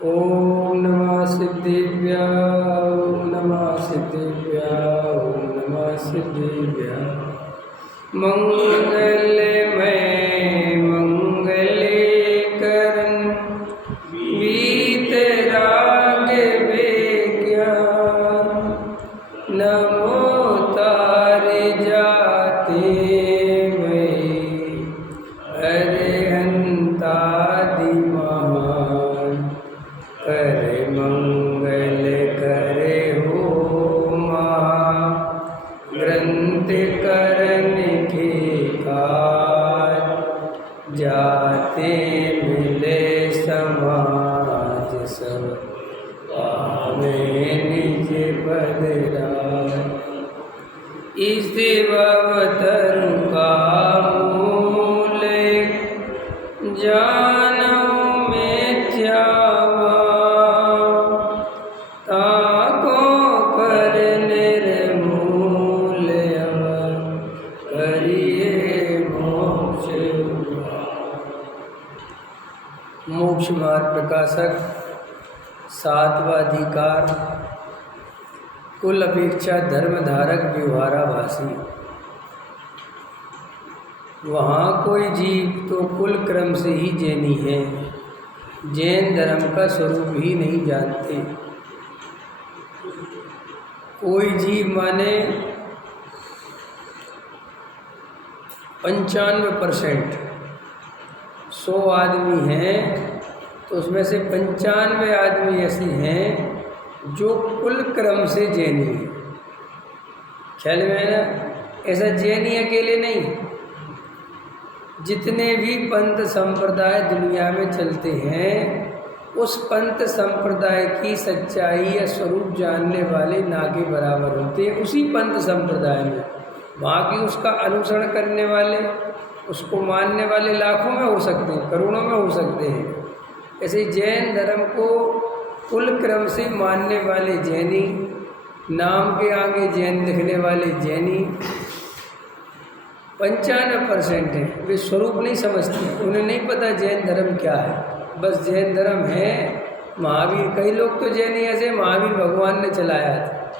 ओम नमः सिद्धिभ्यां ओम नमः सिद्धिभ्यां ओम नमः सिद्धिभ्यां। मंगलमय मंगलकरण वीतराग विज्ञान नमो तार जाते अरहंतादि महान करे मंगल करे हो ग्रंथ करण के काज जाते मिले समाज सब पावे निज बदराज। इस अवतर का मूल जानो मिथ्यावा ताको कर निर्मूल करिए मोक्ष। मोक्ष मार्ग प्रकाशक सातवां अधिकार कुल अपेक्षा धर्मधारक व्यवहाराभासी। वहाँ कोई जीव तो कुल क्रम से ही जैनी है, जैन धर्म का स्वरूप ही नहीं जानते। कोई जीव माने 95%। 100 आदमी हैं तो उसमें से 95 आदमी ऐसे हैं जो कुल क्रम से जैनी है। ख्याल में है ना? ऐसा जैनी अकेले नहीं, जितने भी पंथ संप्रदाय दुनिया में चलते हैं उस पंथ संप्रदाय की सच्चाई या स्वरूप जानने वाले ना के बराबर होते हैं उसी पंथ संप्रदाय में। वहाँ की उसका अनुसरण करने वाले, उसको मानने वाले लाखों में हो सकते हैं, करोड़ों में हो सकते हैं। ऐसे जैन धर्म को कुल क्रम से मानने वाले जैनी, नाम के आगे जैन लिखने वाले जैनी 95% है। वे स्वरूप नहीं समझते, उन्हें नहीं पता जैन धर्म क्या है। बस जैन धर्म है महावीर। कई लोग तो जैनी ऐसे महावीर भगवान ने चलाया था,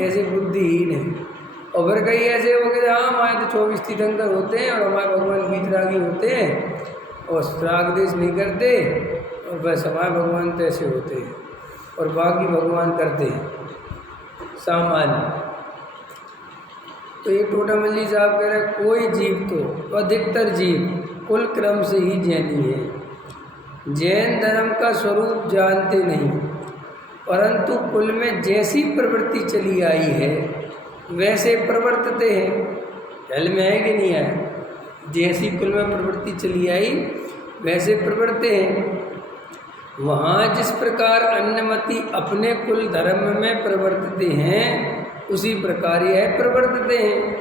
ऐसे बुद्धिहीन है। और फिर कई ऐसे हो गए हाँ हमारे तो 24 तीर्थंकर होते हैं और हमारे भगवान वीतरागी होते हैं और राग देश नहीं करते, और बस हमारे भगवान तो ऐसे होते हैं और बाकी भगवान करते हैं सामान्य। तो ये टोटामल्ली साहब कह रहे कोई जीव तो अधिकतर जीव कुल क्रम से ही जैनी है, जैन धर्म का स्वरूप जानते नहीं, परंतु कुल में जैसी प्रवृत्ति चली आई है वैसे प्रवर्तते हैं। ख्याल में है कि नहीं है? जैसी कुल में प्रवृत्ति चली आई वैसे प्रवर्ते हैं। वहाँ जिस प्रकार अन्नमति अपने कुल धर्म में प्रवर्तते हैं उसी प्रकार यह प्रवर्तते हैं।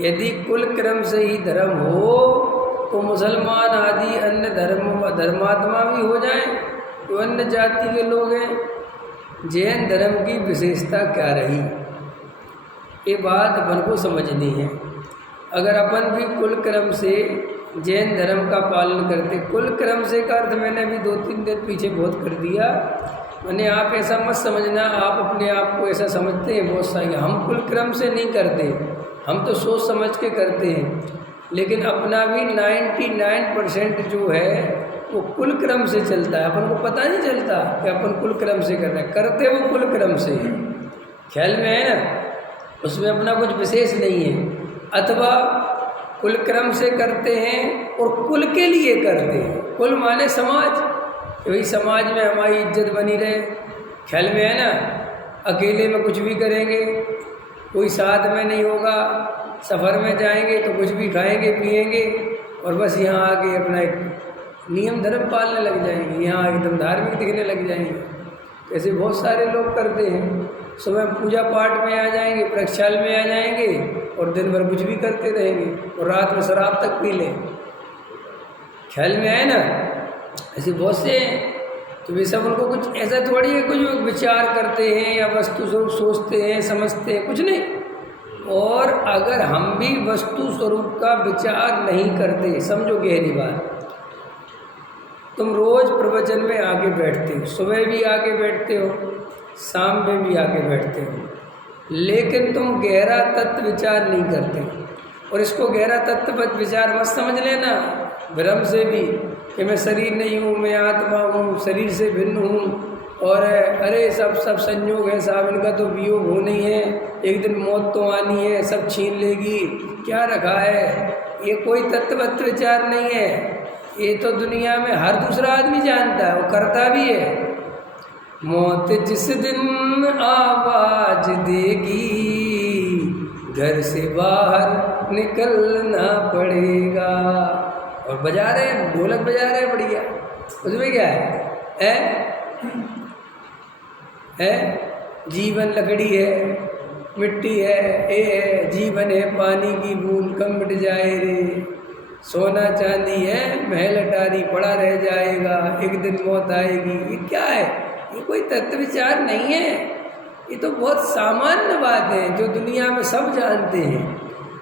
यदि कुल क्रम से ही धर्म हो तो मुसलमान आदि अन्य धर्मात्मा भी हो जाएं तो अन्य जाति के लोग हैं। जैन धर्म की विशेषता क्या रही, ये बात अपन को समझनी है। अगर अपन भी कुल क्रम से जैन धर्म का पालन करते, कुल क्रम से का अर्थ मैंने अभी 2-3 दिन पीछे बहुत कर दिया। मैंने आप ऐसा मत समझना, आप अपने आप को ऐसा समझते हैं बहुत सारे। हम कुल क्रम से नहीं करते, हम तो सोच समझ के करते हैं। लेकिन अपना भी 99% जो है वो कुल क्रम से चलता है। अपन को पता नहीं चलता कि अपन कुल क्रम से कर रहे हैं, करते वो कुल क्रम से है। ख्याल में है ना? उसमें अपना कुछ विशेष नहीं है। अथवा कुल क्रम से करते हैं और कुल के लिए करते हैं। कुल माने समाज, वही समाज में हमारी इज्जत बनी रहे। ख्याल में है ना? अकेले में कुछ भी करेंगे, कोई साथ में नहीं होगा। सफ़र में जाएंगे तो कुछ भी खाएंगे पिएंगे और बस यहाँ आके अपना एक नियम धर्म पालने लग जाएंगे, यहाँ एकदम धार्मिक दिखने लग जाएंगे। ऐसे बहुत सारे लोग करते हैं। सुबह पूजा पाठ में आ जाएंगे, प्रक्षाल में आ जाएंगे और दिन भर कुछ भी करते रहेंगे और रात में शराब तक पी लें। ख्याल में है ना? ऐसे बहुत से हैं। तो वे सब उनको कुछ ऐसा थोड़ी है कुछ विचार करते हैं या वस्तु स्वरूप सोचते हैं समझते हैं, कुछ नहीं। और अगर हम भी वस्तु स्वरूप का विचार नहीं करते, समझो गहरी बात, तुम रोज प्रवचन में आके बैठते हो, सुबह भी आके बैठते हो, शाम में भी आके बैठते हो, लेकिन तुम गहरा तत्व विचार नहीं करते। और इसको गहरा तत्व विचार मत समझ लेना भ्रम से भी कि मैं शरीर नहीं हूँ, मैं आत्मा हूँ, शरीर से भिन्न हूँ, और अरे सब संयोग है साहब, इनका तो वियोग होना ही है, एक दिन मौत तो आनी है, सब छीन लेगी, क्या रखा है। ये कोई तत्ववत विचार नहीं है, ये तो दुनिया में हर दूसरा आदमी जानता है, वो करता भी है। मौत जिस दिन आवाज देगी, घर से बाहर निकलना पड़ेगा। और बजा रहे हैं, ढोलक बजा रहे हैं, बढ़िया, उसमें क्या है? जीवन लकड़ी है, मिट्टी है, ये है जीवन है, पानी की बूंद कम मिट जाए रे, सोना चांदी है महल अटारी पड़ा रह जाएगा, एक दिन मौत आएगी। ये क्या है? ये कोई तत्व विचार नहीं है, ये तो बहुत सामान्य बात है जो दुनिया में सब जानते हैं।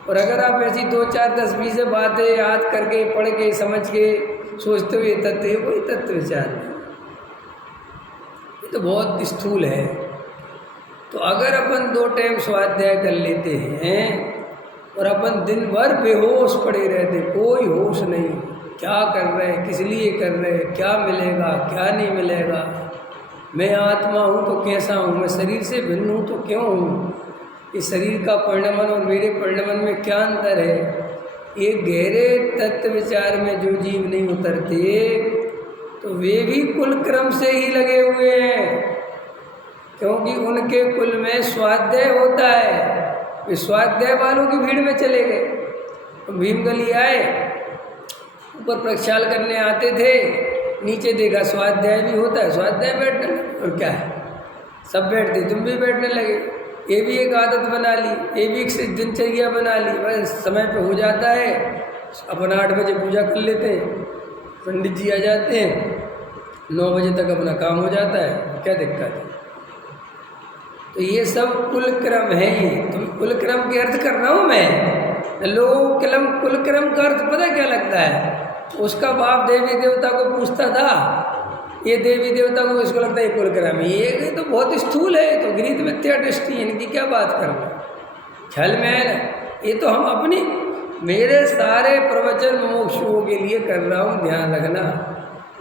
और अगर आप ऐसी 2, 4, 10, 20 बातें याद करके, पढ़ के, समझ के सोचते हुए तत्व, ये कोई तत्व विचार नहीं, ये तो बहुत स्थूल है। तो अगर अपन 2 टाइम स्वाध्याय कर लेते हैं और अपन दिन भर बेहोश पड़े रहते, कोई होश नहीं, क्या कर रहे हैं, किस लिए कर रहे हैं, क्या मिलेगा, क्या नहीं मिलेगा, मैं आत्मा हूँ तो कैसा हूँ, मैं शरीर से भिन्न हूँ तो क्यों हूँ, इस शरीर का परिणमन और मेरे परिणमन में क्या अंतर है। ये गहरे तत्व विचार में जो जीव नहीं उतरते तो वे भी कुल क्रम से ही लगे हुए हैं, क्योंकि उनके कुल में स्वाध्याय होता है। वे स्वाध्याय वालों की भीड़ में चले गए। तो भीमगली आए, ऊपर प्रक्षाल करने आते थे, नीचे देखा स्वाध्याय भी होता है, स्वाध्याय बैठने, और क्या है, सब बैठते, तुम भी बैठने लगे। ये भी एक आदत बना ली, ये भी एक दिनचर्या बना ली, बस समय पे हो जाता है, अपन 8 बजे पूजा कर लेते हैं, पंडित जी आ जाते हैं, 9 बजे तक अपना काम हो जाता है, क्या दिक्कत है। तो ये सब कुल क्रम है। ये तुम कुल क्रम के अर्थ कर रहा हूँ मैं, लोग कुल क्रम का अर्थ पता क्या लगता है, उसका बाप देवी देवता को पूछता था, ये देवी देवता को इसको लगता है कुल क्रम, ये तो बहुत स्थूल है, तो गृहीत मिथ्या दृष्टि, इनकी क्या बात करना, छल में। ये तो हम अपनी, मेरे सारे प्रवचन मुमुक्षुओं के लिए कर रहा हूँ, ध्यान रखना।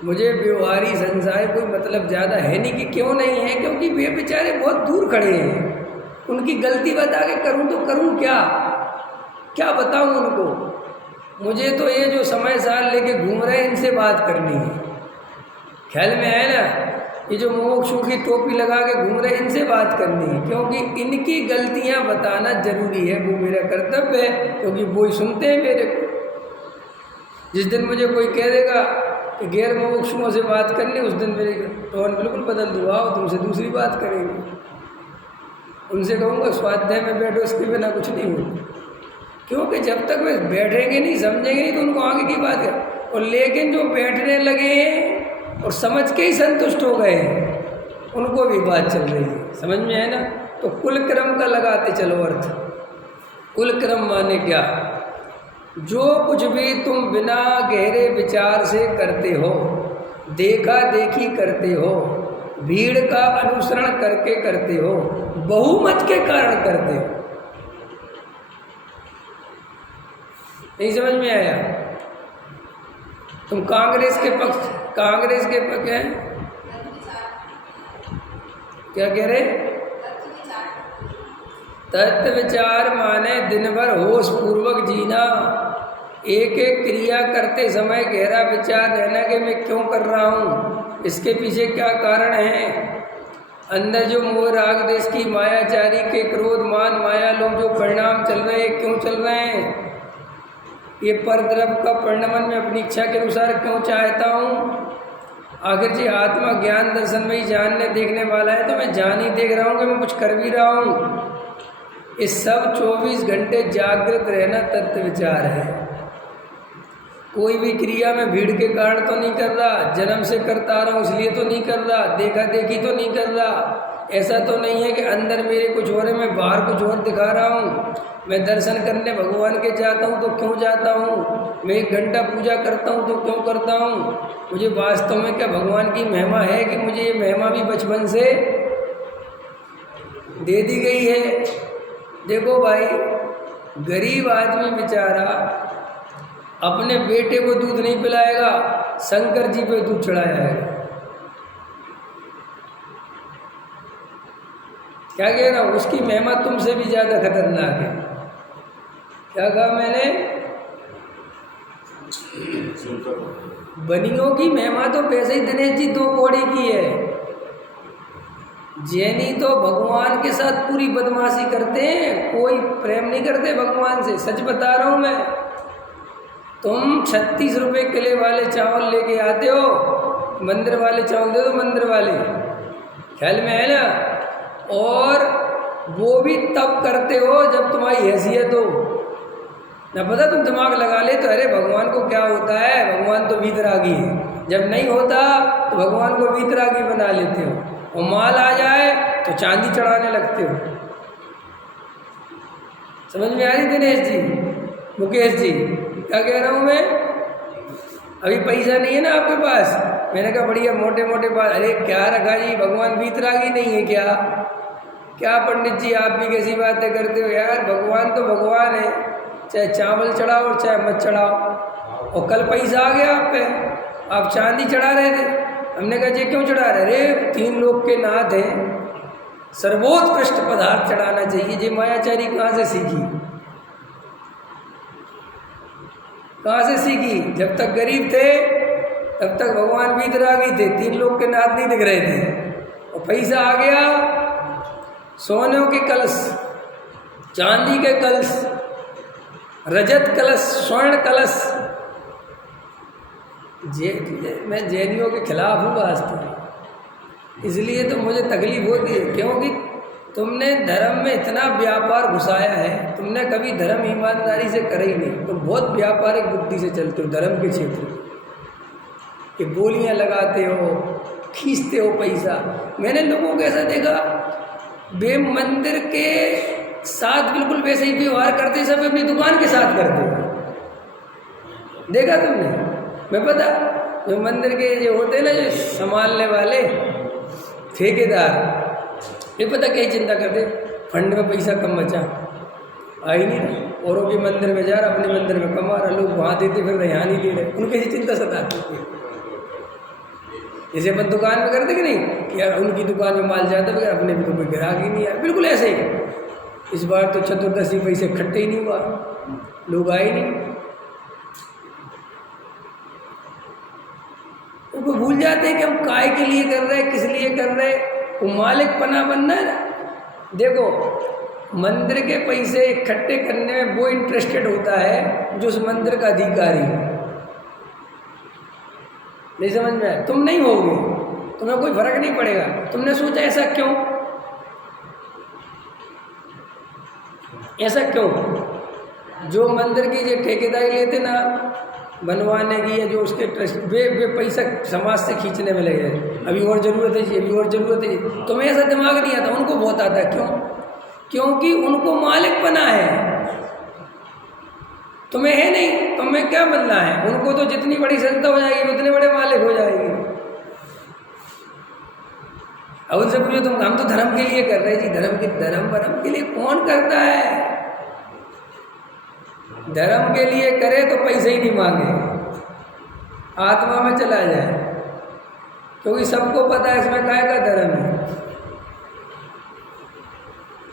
मुझे व्यवहारी संसार कोई मतलब ज़्यादा है नहीं कि क्यों नहीं है, क्योंकि वे बेचारे बहुत दूर खड़े हैं, उनकी गलती बता के करूँ तो करूँ क्या, क्या बताऊँ उनको। मुझे तो ये जो समय साल लेके घूम रहे हैं, इनसे बात करनी है, ख्याल में है ना, ये जो मोक्षों की टोपी लगा के घूम रहे हैं, इनसे बात करनी है, क्योंकि इनकी गलतियां बताना जरूरी है, वो मेरा कर्तव्य है, क्योंकि वो ही सुनते हैं मेरे को। जिस दिन मुझे कोई कह देगा कि गैर मोक्षों से बात करनी, उस दिन मेरी टोन बिल्कुल बदल दूँगा, और तुमसे दूसरी बात करेंगे। उनसे कहूँगा स्वाध्याय में बैठो, उसके बिना कुछ नहीं होगा, क्योंकि जब तक वे बैठेंगे नहीं, समझेंगे नहीं, तो उनको आगे की बात है। और लेकिन जो बैठने लगे हैं और समझ के ही संतुष्ट हो गए हैं, उनको भी बात चल रही है, समझ में है ना। तो कुल क्रम का लगाते चलो अर्थ। कुल क्रम माने क्या, जो कुछ भी तुम बिना गहरे विचार से करते हो, देखा देखी करते हो, भीड़ का अनुसरण करके करते हो, बहुमत के कारण करते हो। नहीं समझ में आया? तुम कांग्रेस के पक्ष हैं, क्या कह रहे? तत्व विचार माने दिन भर होश पूर्वक जीना, एक एक क्रिया करते समय गहरा विचार रहना कि मैं क्यों कर रहा हूँ, इसके पीछे क्या कारण है। अंदर जो मोह राग देश की मायाचारी के क्रोध मान माया लोग जो परिणाम चल रहे हैं, क्यों चल रहे हैं, ये परद्रव्य का परिणमन में अपनी इच्छा के अनुसार क्यों चाहता हूँ। आखिर जी आत्मा ज्ञान दर्शन में ही जानने देखने वाला है, तो मैं जान ही देख रहा हूँ कि मैं कुछ कर भी रहा हूँ। ये सब 24 घंटे जागृत रहना तत्व विचार है। कोई भी क्रिया में भीड़ के कारण तो नहीं कर रहा, जन्म से करता आ रहा हूँ इसलिए तो नहीं कर रहा, देखा देखी तो नहीं कर रहा, ऐसा तो नहीं है कि अंदर मेरे कुछ हो रहे, मैं बाहर कुछ और दिखा रहा हूँ। मैं दर्शन करने भगवान के जाता हूँ तो क्यों जाता हूँ, मैं 1 घंटा पूजा करता हूँ तो क्यों करता हूँ। मुझे वास्तव में क्या भगवान की महिमा है कि मुझे ये महिमा भी बचपन से दे दी गई है। देखो भाई, गरीब आदमी बेचारा अपने बेटे को दूध नहीं पिलाएगा, शंकर जी पे दूध चढ़ाया है। क्या कह रहा हूँ, उसकी महिमा तुमसे भी ज्यादा खतरनाक है। क्या कहा मैंने, बनियों की महिमा तो वैसे ही दिनेश जी 2 कौड़ी की है। जैनी तो भगवान के साथ पूरी बदमाशी करते हैं, कोई प्रेम नहीं करते भगवान से। सच बता रहा हूं मैं। तुम 36 रुपये किलो वाले चावल लेके आते हो, मंदिर वाले चावल दे दो, मंदिर वाले, ख्याल में है ना। और वो भी तब करते हो जब तुम्हारी हैसियत हो ना, पता तुम दिमाग लगा ले तो अरे भगवान को क्या होता है, भगवान तो वीतरागी है। जब नहीं होता तो भगवान को वीतरागी बना लेते हो, और माल आ जाए तो चांदी चढ़ाने लगते हो। समझ में आ रही दिनेश जी, मुकेश जी, क्या कह रहा हूँ मैं। अभी पैसा नहीं है ना आपके पास, मैंने कहा बढ़िया मोटे मोटे बात। अरे क्या रखा जी, भगवान वीतरागी नहीं है क्या? क्या पंडित जी आप भी कैसी बातें करते हो यार। भगवान तो भगवान है, चाहे चावल चढ़ाओ और चाहे मत चढ़ाओ। और कल पैसा आ गया आप पे, आप चांदी चढ़ा रहे थे। हमने कहा जी क्यों चढ़ा रहे? अरे 3 लोग के नाथ हैं, सर्वोत्कृष्ट पदार्थ चढ़ाना चाहिए। जी मायाचारी कहाँ से सीखी, कहाँ से सीखी? जब तक गरीब थे तब तक भगवान वीतरागी थे, 3 लोग के नाथ नहीं दिख रहे थे। और पैसा आ गया, सोने के कलश, चांदी के कलश, रजत कलश, स्वर्ण कलश। मैं जैनियों के खिलाफ हूँ वास्तव, इसलिए तो मुझे तकलीफ होती है, क्योंकि तुमने धर्म में इतना व्यापार घुसाया है। तुमने कभी धर्म ईमानदारी से करे ही नहीं, तुम बहुत व्यापारिक बुद्धि से चलते हो धर्म के क्षेत्र में, कि बोलियां लगाते हो, खींचते हो पैसा। मैंने लोगों को ऐसा देखा, वे मंदिर के साथ बिल्कुल वैसे ही व्यवहार करते सब अपनी दुकान के साथ करते हो। देखा तुमने? मैं पता, जो मंदिर के जो होते हैं ना, जो संभालने वाले ठेकेदार, ये पता क्या चिंता करते, फंड में पैसा कम बचा, आ ही नहीं रहा, औरों के मंदिर में जा रहा, अपने मंदिर में कमा रहा, लोग वहाँ देते फिर यहाँ नहीं दे रहे, उनकी चिंता सताती है। जैसे अपन दुकान में करते कि नहीं कि यार उनकी दुकान में माल जाता है, अपने भी तो कोई ग्राहक ही नहीं है। बिल्कुल ऐसे ही इस बार तो चतुर्दशी पैसे इकट्ठे ही नहीं हुआ, लोग आए नहीं। वो भूल जाते हैं कि हम काय के लिए कर रहे हैं, किस लिए कर रहे हैं। वो मालिक पना बनना है ना। देखो, मंदिर के पैसे इकट्ठे करने में वो इंटरेस्टेड होता है जो उस मंदिर का अधिकारी है। नहीं समझ में आया? तुम नहीं होगे, तुम्हें कोई फर्क नहीं पड़ेगा। तुमने सोचा ऐसा क्यों, ऐसा क्यों? जो मंदिर की जो ठेकेदारी लेते ना बनवाने की, या जो उसके ट्रस्ट, वे पैसा समाज से खींचने में लगे, अभी और ज़रूरत है जी, अभी और ज़रूरत है। तुम्हें ऐसा दिमाग नहीं आता, उनको बहुत आता है। क्यों? क्योंकि उनको मालिक बना है, तुम्हें है नहीं। तुम्हें क्या बनना है? उनको तो जितनी बड़ी संस्था हो जाएगी उतने बड़े मालिक हो जाएंगे। अब उनसे पूछो तुम, हम तो धर्म के लिए कर रहे हैं जी। धर्म के लिए कौन करता है? धर्म के लिए करे तो पैसे ही नहीं मांगे, आत्मा में चला जाए, क्योंकि सबको पता है इसमें काय का धर्म है,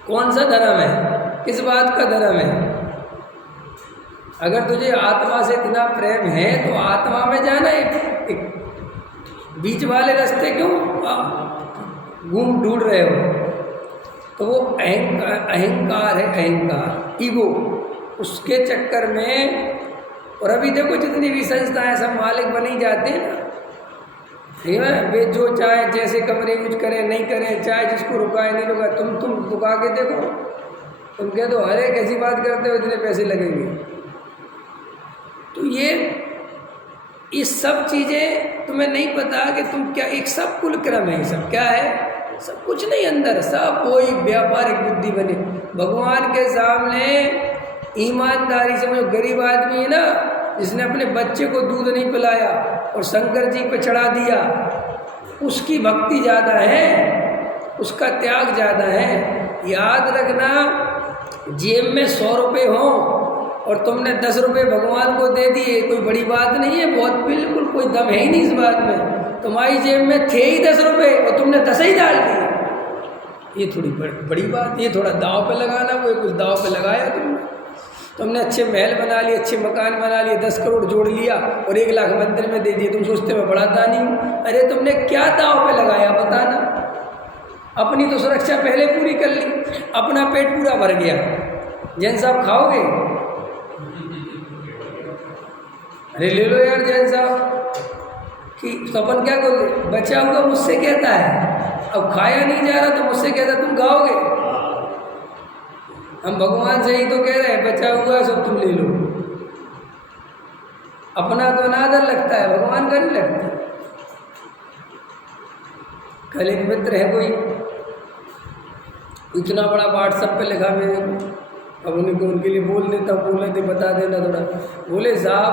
कौन सा धर्म है, किस बात का धर्म है। अगर तुझे आत्मा से इतना प्रेम है तो आत्मा में जाना, एक बीच वाले रास्ते क्यों घूम ढूंढ रहे हो? तो वो अहंकार है, अहंकार, ईगो, उसके चक्कर में। और अभी देखो जितनी भी संस्थाएं सब मालिक बनी जाते हैं ना, ठीक है। वे जो चाहे जैसे कमरे यूज करें नहीं करें, चाहे जिसको रुकाए नहीं रुकाए, तुम रुका के देखो, तुम कह दो अरे कैसी बात करते हो, इतने पैसे लगेंगे। तो ये सब चीज़ें तुम्हें नहीं पता कि तुम क्या, एक सब कुल क्रम है। ये सब क्या है? सब कुछ नहीं अंदर, सब वही व्यापारिक बुद्धि बने। भगवान के सामने ईमानदारी से, जो गरीब आदमी है ना, जिसने अपने बच्चे को दूध नहीं पिलाया और शंकर जी पे चढ़ा दिया, उसकी भक्ति ज़्यादा है, उसका त्याग ज़्यादा है। याद रखना, जेब में 100 रुपये हों और तुमने 10 रुपये भगवान को दे दिए, कोई बड़ी बात नहीं है, बहुत बिल्कुल कोई दम है ही नहीं इस बात में। तुम्हारी जेब में थे ही 10 रुपये और तुमने 10 ही डाल दिए, ये थोड़ी बड़ी बात, ये थोड़ा दाव पे लगाना। वो कुछ दाव पे लगाया तुमने अच्छे महल बना लिए, अच्छे मकान बना लिए, 10 करोड़ जोड़ लिया और 1 लाख मंदिर में दे दिए। तुम सोचते मैं बड़ा दानी हूँ। अरे तुमने क्या दाव पे लगाया बताना। अपनी तो सुरक्षा पहले पूरी कर ली, अपना पेट पूरा भर गया। जैन साहब खाओगे? अरे ले लो यार जैन साहब कि तो अपन क्या बोलते, बचा हुआ मुझसे कहता है, अब खाया नहीं जा रहा तो मुझसे कहता तुम खाओगे। हम भगवान से ही तो कह रहे हैं बचा हुआ सब तुम ले लो। अपना तो अनादर लगता है, भगवान का नहीं लगता। कल एक मित्र है, कोई इतना बड़ा व्हाट्सएप पे लिखा मेरे को, अब उनके लिए बोल देता हूँ, बोल रहे थे बता देना थोड़ा। बोले साहब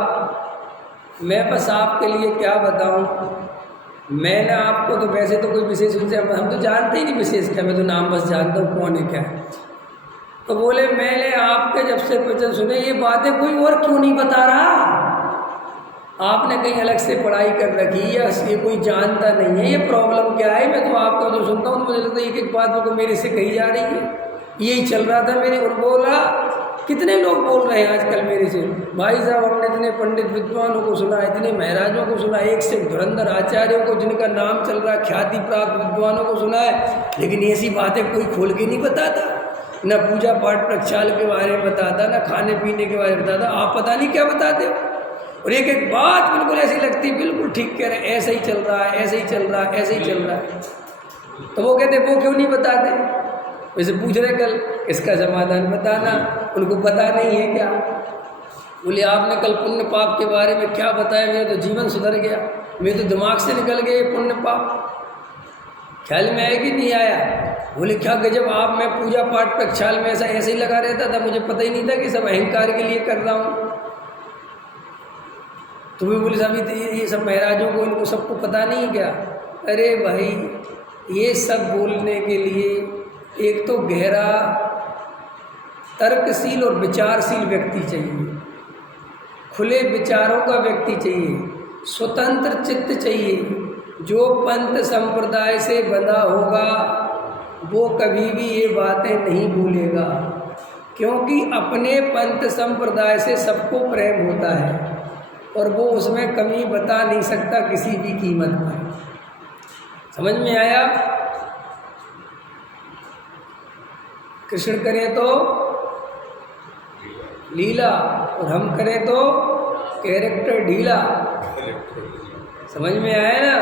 मैं बस आपके लिए क्या बताऊँ, मैंने आपको तो वैसे तो कोई विशेष रूप से हम तो जानते ही नहीं विशेष क्या, मैं तो नाम बस जानता हूँ कौन है क्या है। तो बोले मैंने आपके जब से वचन सुने ये बातें कोई और क्यों नहीं बता रहा। आपने कहीं अलग से पढ़ाई कर रखी या ये कोई जानता नहीं है, ये प्रॉब्लम क्या है। मैं तो आपका जो सुनता हूँ तो मुझे लगता है एक एक बात को मेरे से कही जा रही है। यही चल रहा था मेरे। और बोला कितने लोग बोल रहे हैं आजकल मेरे से, भाई साहब हमने इतने पंडित विद्वानों को सुना, इतने महाराजों को सुना, एक से धुरंधर आचार्यों को जिनका नाम चल रहा, ख्याति प्राप्त विद्वानों को सुना है, लेकिन ऐसी बातें कोई खोल के नहीं बताता। न पूजा पाठ प्रक्षाल के बारे में बताता, न खाने पीने के बारे में बताता। आप पता नहीं क्या बताते हो। और एक एक बात बिल्कुल ऐसी लगती है, बिल्कुल ठीक कह रहे हैं, ऐसे ही चल रहा है, ऐसे ही चल रहा है, ऐसे ही चल रहा है। तो वो कहते वो क्यों नहीं बताते। वैसे पूछ रहे कल इसका समाधान बताना, उनको पता नहीं है क्या। बोले आपने कल पुण्य पाप के बारे में क्या बताया, मेरा तो जीवन सुधर गया, मेरे तो दिमाग से निकल गए पुण्य पाप, ख्याल में आया कि नहीं आया। बोले क्या गजब, आप मैं पूजा पाठ प्रक्षाल में ऐसा ऐसे ही लगा रहता था, मुझे पता ही नहीं था कि सब अहंकार के लिए कर रहा हूँ। तो भी बोले साहब ये सब महाराजों को इनको सबको पता नहीं क्या। अरे भाई ये सब बोलने के लिए एक तो गहरा तर्कशील और विचारशील व्यक्ति चाहिए, खुले विचारों का व्यक्ति चाहिए, स्वतंत्र चित्त चाहिए। जो पंथ संप्रदाय से बंधा होगा वो कभी भी ये बातें नहीं भूलेगा, क्योंकि अपने पंथ संप्रदाय से सबको प्रेम होता है और वो उसमें कमी बता नहीं सकता किसी भी कीमत पर। समझ में आया। कृष्ण करे तो लीला और हम करें तो कैरेक्टर ढीला। समझ में आया ना।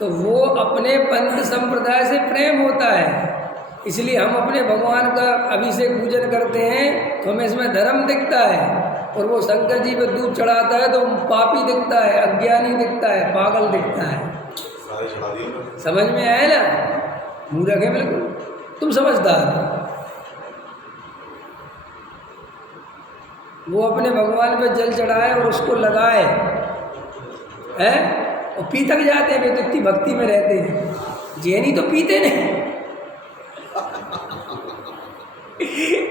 तो वो अपने पंथ संप्रदाय से प्रेम होता है, इसलिए हम अपने भगवान का अभिषेक पूजन करते हैं तो हमें इसमें धर्म दिखता है। और वो शंकर जी पे दूध चढ़ाता है तो पापी दिखता है, अज्ञानी दिखता है, पागल दिखता है। समझ में आया ना। मूर्ख है बिल्कुल, तुम समझदार। वो अपने भगवान पे जल चढ़ाए और उसको लगाए हैं और पी तक जाते हैं। वे तो इतनी भक्ति में रहते हैं। जैनी तो पीते नहीं।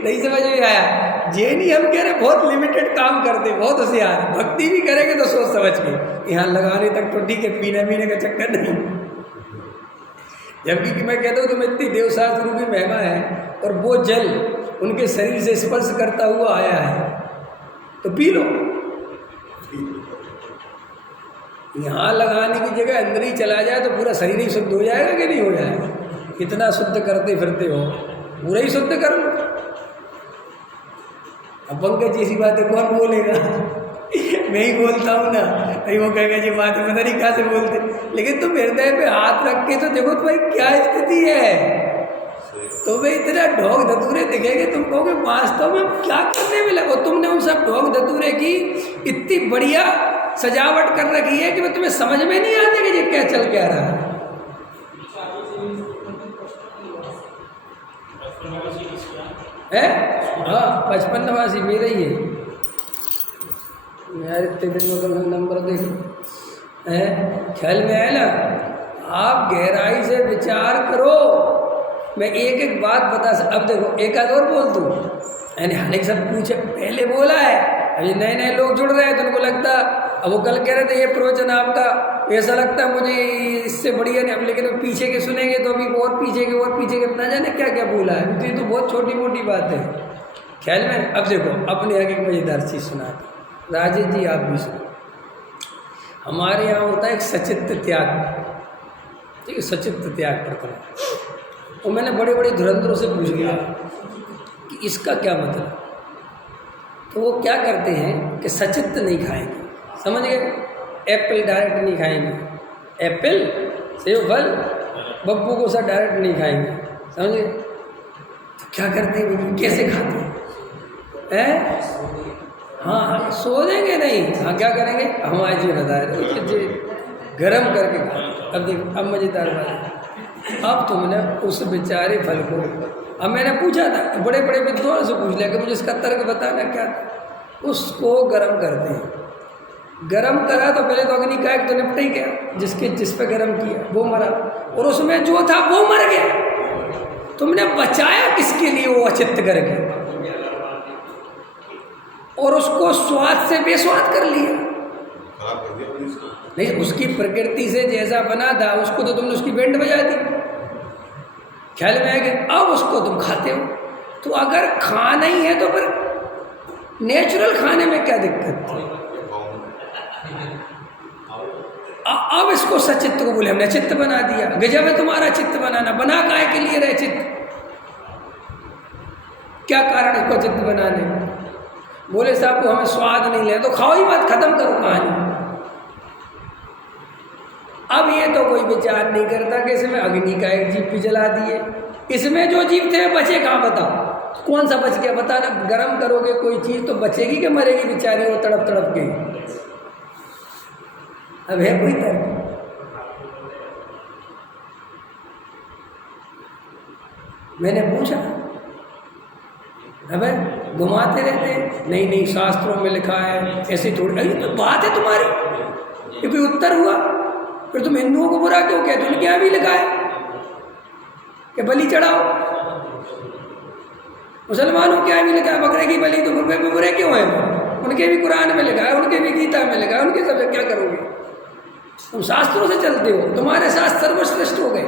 नहीं समझ में आया। जैनी हम कह रहे बहुत लिमिटेड काम करते, बहुत होशियार, भक्ति भी करेंगे तो सोच समझ के, यहाँ लगाने तक तो ठीक है, पीने पीने का चक्कर नहीं। जबकि मैं कहता हूँ तुम्हें इतनी देवशास्त्र की महिमा है और वो जल उनके शरीर से स्पर्श करता हुआ आया है तो पी लो। यहाँ लगाने की जगह अंदर ही चला जाए तो पूरा शरीर ही शुद्ध हो जाएगा कि नहीं हो जाएगा। कितना शुद्ध करते फिरते हो, पूरा ही शुद्ध कर लो। अब पंकज जैसी बातें कौन बोलेगा। मैं ही बोलता हूँ ना, नहीं वो कहेगा जी बातें पता नहीं कहाँ से बोलते। लेकिन तुम हृदय पे हाथ रख के तो देखो तुम्हारी क्या स्थिति है। तुम्हें इतना ढोंग धतूरे दिखेंगे, तुम कहोगे वास्तव में क्या करने में लगो। तुमने उन सब ढोंग धतूरे की इतनी बढ़िया सजावट कर रखी है कि मैं तुम्हें समझ में नहीं आती कि ये क्या चल क्या रहा है। है? हाँ 55 नवासी मेरा ही है यार, इतने दिन में कल नंबर देखो है, ख्याल में आया ना? आप गहराई से विचार करो। मैं एक एक बात बता अब देखो एक आध और बोल दूँ, यानी हालांकि सब पूछे पहले बोला है, अभी नए नए लोग जुड़ रहे हैं तो उनको लगता, अब वो कल कह रहे थे ये प्रवचन आपका ऐसा लगता मुझे इससे बढ़िया नहीं, अब लेकिन तो पीछे के सुनेंगे तो अभी और पीछे के ना जाने क्या क्या बोला है, तो ये तो बहुत छोटी मोटी बात है ख्याल में। अब देखो अपने आगे एक मजेदार चीज़ सुना, राजेश जी आप भी सुनो। हमारे यहाँ होता है एक सचित्र त्याग, ठीक है, सचित्र त्याग प्रकरण। और मैंने बड़े बड़े धुरंधरों से पूछ लिया कि इसका क्या मतलब, तो वो क्या करते हैं कि सचित्र नहीं खाएंगे, समझ गए? एप्पल डायरेक्ट नहीं खाएंगे, एप्पल सेब फल बब्बू को सब डायरेक्ट नहीं खाएंगे, समझ गए? तो क्या करते हैं, कैसे खाते हैं? हाँ सो देंगे नहीं, हाँ क्या करेंगे, हम आज ये बता रहे गरम करके खाएंगे। अब देखो अब मज़ेदार बात है, अब तुमने उस बेचारे फल को, अब मैंने पूछा था बड़े बड़े विद्वानों से पूछ लिया कि मुझे इसका तर्क बताना क्या था। उसको गर्म करते हैं, गरम करा तो पहले तो अग्नि का एक तो निपट ही गया, जिस पे गरम किया वो मरा, और उसमें जो था वो मर गया। तुमने बचाया किसके लिए वो अचित्त करके, और उसको स्वाद से बेस्वाद कर लिया। नहीं, उसकी प्रकृति से जैसा बना था उसको तो तुमने उसकी बैंड बजा दी, ख्याल में आएगा? अब उसको तुम खाते हो, तो अगर खाना ही है तो फिर नेचुरल खाने में क्या दिक्कत थी? अब इसको सचित्त को बोले हमने चित्त बना दिया, गजब है तुम्हारा चित्त बनाना, बना काय के लिए रहे चित्त, क्या कारण इसको चित्त बनाने? बोले साहब को हमें स्वाद नहीं ले तो खाओ ही मत, खत्म करो कहानी। अब ये तो कोई विचार नहीं करता कि इसमें अग्नि का एक जीव भी जला दिए, इसमें जो जीव थे बचे कहाँ बताओ, कौन सा बच गया बताना? गर्म करोगे कोई चीज़ तो बचेगी कि मरेगी बेचारी वो तड़प तड़प के? अब है कोई तर्क? मैंने पूछा, अबे घुमाते रहते हैं, नहीं नहीं शास्त्रों में लिखा है ऐसे थोड़ी, अरे तो बात है तुम्हारी, ये कोई उत्तर हुआ? फिर तुम हिंदुओं को बुरा क्यों कहते हो? उनके यहाँ भी लिखा है कि बलि चढ़ाओ, मुसलमानों के यहाँ भी लिखा है बकरे की बलि, तो बुरे क्यों हैं? उनके भी कुरान में लिखा है, उनके भी गीता में लिखा है, उनके सब क्या करोगे? तुम शास्त्रों से चलते हो, तुम्हारे शास्त्र सर्वश्रेष्ठ हो गए,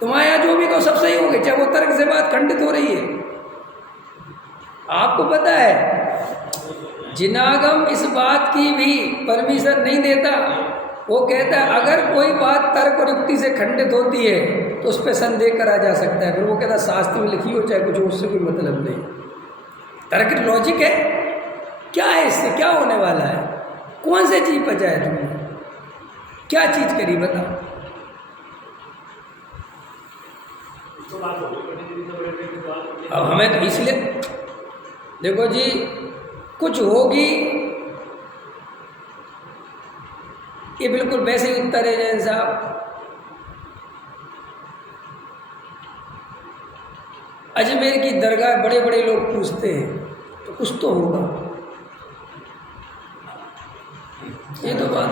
तुम्हारे यहाँ जो भी कहो सब सही हो गए, चाहे वो तर्क से बात खंडित हो रही है। आपको पता है जिनागम इस बात की भी परमिशन नहीं देता, वो कहता है अगर कोई बात तर्क और युक्ति से खंडित होती है तो उस पर संदेह करा जा सकता है, फिर वो कहता है शास्त्र में लिखी हो चाहे कुछ हो, उससे कोई मतलब नहीं। तर्क लॉजिक है, क्या है इससे क्या होने वाला है? कौन से चीज बचाए तुमने, क्या चीज करी बताओ? अब हमें तो इसलिए देखो जी, कुछ होगी ये बिल्कुल वैसे ही उत्तर है जैन साहब, अजमेर की दरगाह बड़े बड़े लोग पूछते हैं तो कुछ तो होगा, ये तो बात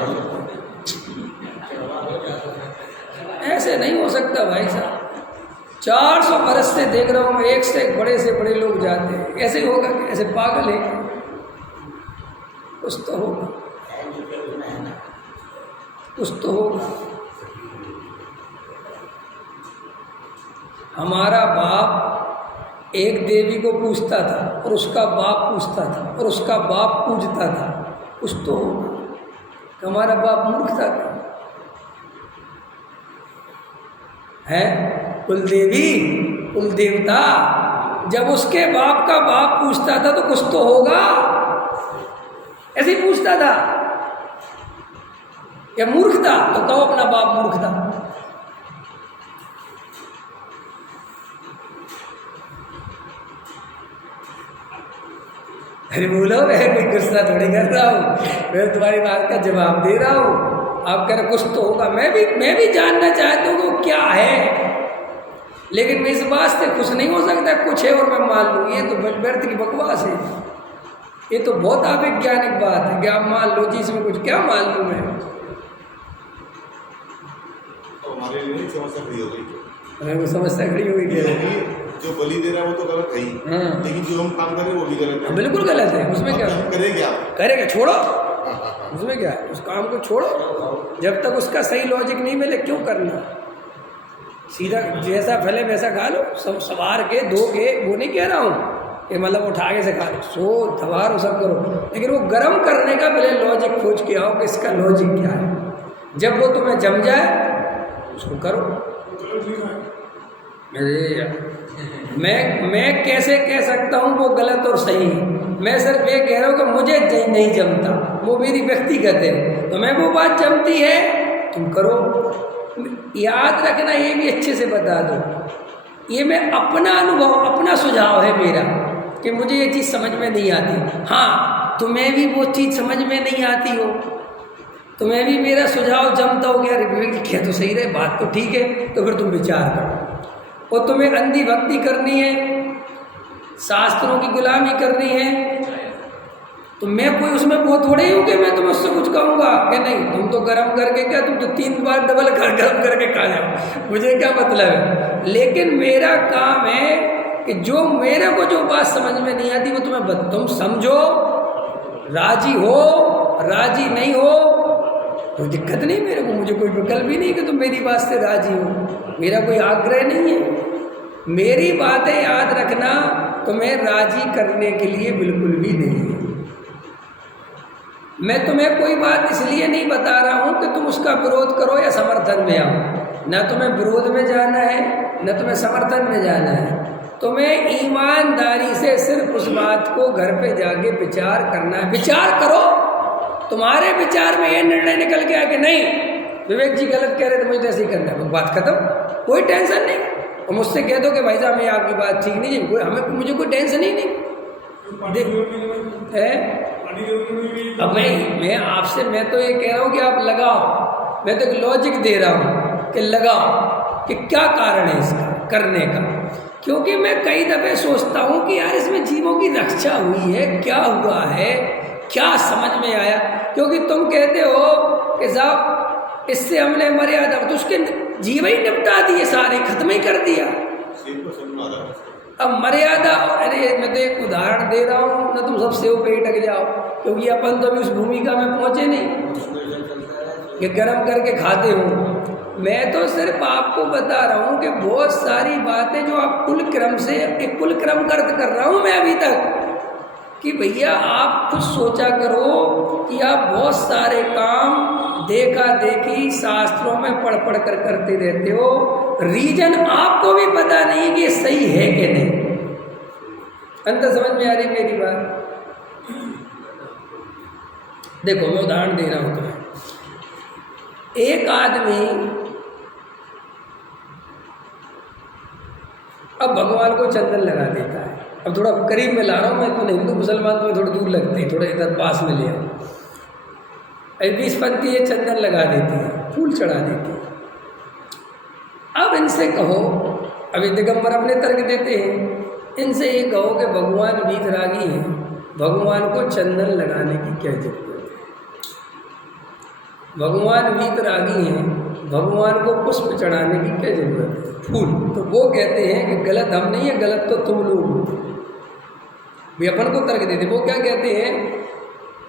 ऐसे नहीं हो सकता भाई साहब। 400 बरस से देख रहा हूँ मैं, एक से एक बड़े लोग जाते हैं, ऐसे होगा कि ऐसे पागल है? कुछ तो होगा, कुछ तो होगा। हमारा बाप एक देवी को पूजता था और उसका बाप पूजता था और उसका बाप पूजता था, कुछ तो होगा। हमारा बाप मूर्ख था है? कुलदेवी कुलदेवता, जब उसके बाप का बाप पूछता था तो कुछ तो होगा, ऐसे ही पूछता था। या मूर्ख था तो कहो अपना बाप मूर्ख था। अरे बोलो, मैं कोई गुस्सा थोड़ी कर रहा हूँ, मैं तुम्हारी बात का जवाब दे रहा हूँ। आप कह रहे कुछ तो होगा, मैं भी जानना चाहता हूँ वो क्या है। लेकिन मैं इस बात से खुश नहीं हो सकता कुछ है और मैं मान लूँ, ये तो व्यर्थ की बकवास है। ये तो बहुत अवैज्ञानिक बात है कि आप मान लो जी, इसमें कुछ क्या मान लूँ मैं। तो हमारे लिए नहीं समस्या खड़ी हो गई, अगर वो समस्या खड़ी होगी क्या? जो बलि दे रहा है वो तो गलत है ही, लेकिन जो हम काम करें वो भी गलत है। बिल्कुल गलत है, उसमें क्या करें क्या? करेगा, छोड़ो, उसमें क्या है, उस काम को छोड़ो। जब तक उसका सही लॉजिक नहीं मिले क्यों करना। सीधा जैसा फले वैसा खा लो, सब सवार के धो के, वो नहीं कह रहा हूँ कि मतलब उठा के से खा लो, सो सवार सब करो, लेकिन वो गर्म करने का पहले लॉजिक खोज के आओ कि इसका लॉजिक क्या है। जब वो तुम्हें जम जाए उसको करो। मैं कैसे कह सकता हूँ वो गलत और सही है? मैं सिर्फ ये कह रहा हूँ कि मुझे नहीं जमता, वो मेरी व्यक्तिगत है, तो मैं वो बात जमती है तुम करो। याद रखना, ये भी अच्छे से बता दो, ये मैं अपना अनुभव, अपना सुझाव है मेरा कि मुझे ये चीज़ समझ में नहीं आती। हाँ, तुम्हें भी वो चीज़ समझ में नहीं आती हो, तुम्हें भी मेरा सुझाव जमता हो, क्या क्या तो सही रहे, बात तो ठीक है, तो फिर तुम विचार करो। और तुम्हें अंधी भक्ति करनी है, शास्त्रों की गुलामी करनी है, तो मैं कोई उसमें वो थोड़े ही हूँ कि मैं तुम्हें उससे कुछ कहूँगा कि नहीं तुम तो गर्म करके क्या, तुम तो 3 बार डबल गर्म करके खा जाओ, मुझे क्या मतलब है। लेकिन मेरा काम है कि जो मेरे को जो बात समझ में नहीं आती वो तुम्हें तुम समझो, राजी हो, राजी नहीं हो कोई दिक्कत नहीं मेरे को, मुझे कोई विकल्प ही नहीं कि तुम मेरी बात से राजी हो, मेरा कोई आग्रह नहीं है। मेरी बातें याद रखना तुम्हें राजी करने के लिए बिल्कुल भी नहीं है। मैं तुम्हें कोई बात इसलिए नहीं बता रहा हूँ कि तुम उसका विरोध करो या समर्थन में आओ, न तुम्हें विरोध में जाना है न तुम्हें समर्थन में जाना है। तुम्हें ईमानदारी से सिर्फ उस बात को घर पे जाके विचार करना है। विचार करो, तुम्हारे विचार में ये निर्णय निकल गया कि नहीं विवेक जी गलत कह रहे थे, मुझे ऐसे ही करना है, बात खत्म, कोई टेंशन नहीं। और मुझसे कह दो कि भाई साहब मैं आपकी बात ठीक नहीं है, हमें मुझे कोई टेंशन ही नहीं है। अब मैं आपसे, मैं तो ये कह रहा हूँ कि आप लगाओ, मैं तो एक लॉजिक दे रहा हूँ कि लगाओ कि क्या कारण है इसका करने का। क्योंकि मैं कई दफ़े सोचता हूँ कि यार इसमें जीवों की रक्षा हुई है, क्या हुआ है, क्या समझ में आया। क्योंकि तुम कहते हो कि साहब इससे हमने मर्यादा, तो उसके जीव ही निपटा दिए, सारे खत्म ही कर दिया। अब मर्यादा, अरे मैं तो एक उदाहरण दे रहा हूँ ना, तुम सब सेव पे ही टक जाओ, क्योंकि अपन तो अभी उस भूमिका में पहुँचे नहीं कि गर्म करके खाते हो। मैं तो सिर्फ आपको बता रहा हूँ कि बहुत सारी बातें जो आप कुल क्रम से, एक कुल क्रम कर रहा हूँ मैं अभी तक, कि भैया आप कुछ सोचा करो कि आप बहुत सारे काम देखा देखी शास्त्रों में पढ़ कर करते रहते हो, रीजन आपको भी पता नहीं कि सही है कि नहीं। अंतर समझ में आ रही मेरी बात? देखो मैं उदाहरण दे रहा हूं तुम्हें। एक आदमी अब भगवान को चंदन लगा देता है। अब थोड़ा करीब में ला रहा हूँ मैं, तो हिंदू मुसलमान तो थोड़े दूर लगते हैं, थोड़े इधर पास में ले आओ। 20 पंक्ति ये चंदन लगा देती है, फूल चढ़ा देती है। अब इनसे कहो, अभी दिगंबर अपने तर्क देते हैं, इनसे ये कहो कि भगवान वीतरागी हैं, भगवान को चंदन लगाने की क्या जरूरत है? भगवान वीतरागी हैं, भगवान को पुष्प चढ़ाने की क्या जरूरत है? फूल। तो वो कहते हैं कि गलत हम नहीं है, गलत तो तुम लोग हो। भी अपन को तर्क देते, वो क्या कहते हैं